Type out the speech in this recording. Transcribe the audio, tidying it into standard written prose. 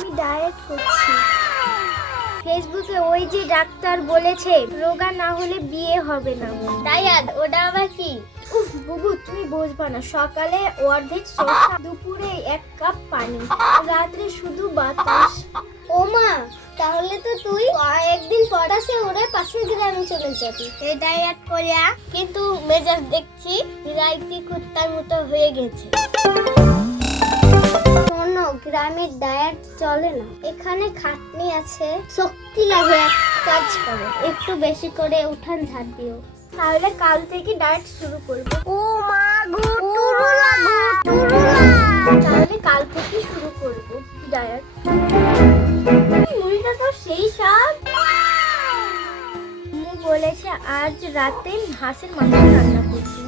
আমি ডায়েট করছি। ফেসবুকে ওই যে ডাক্তার বলেছে রোগা না হলে বিয়ে হবে না। ডায়েট ওটা আবার কি? উফ বুবু, তুমি বুঝবা না। সকালে অর্ধেক শসা, দুপুরে 1 কাপ পানি, রাত্রে শুধু বাতাস। ও মা, তাহলে তো তুই একদিন পটাশে ওরে 5 গ্রামে চলে যাবি। এই ডায়েট করিয়া কিন্তু মেজাজ দেখছি রাইতি কুত্তার মতো হয়ে গেছে। শোনো, গ্রামের ডায়েট চলে না, এখানে খাটনি আছে, শক্তি লাগে। এক কাজ করো, একটু বেশি করে উঠান ঝাড় দিও। তাহলে কাল থেকে ডায়েট শুরু করবো। ও মা গো, তাহলে কাল থেকে শুরু করবো ডায়েট। মুড়িটা তো সেই স্বাদ। মু বলেছে আজ রাতে হাঁসের মাংস রান্না করছি।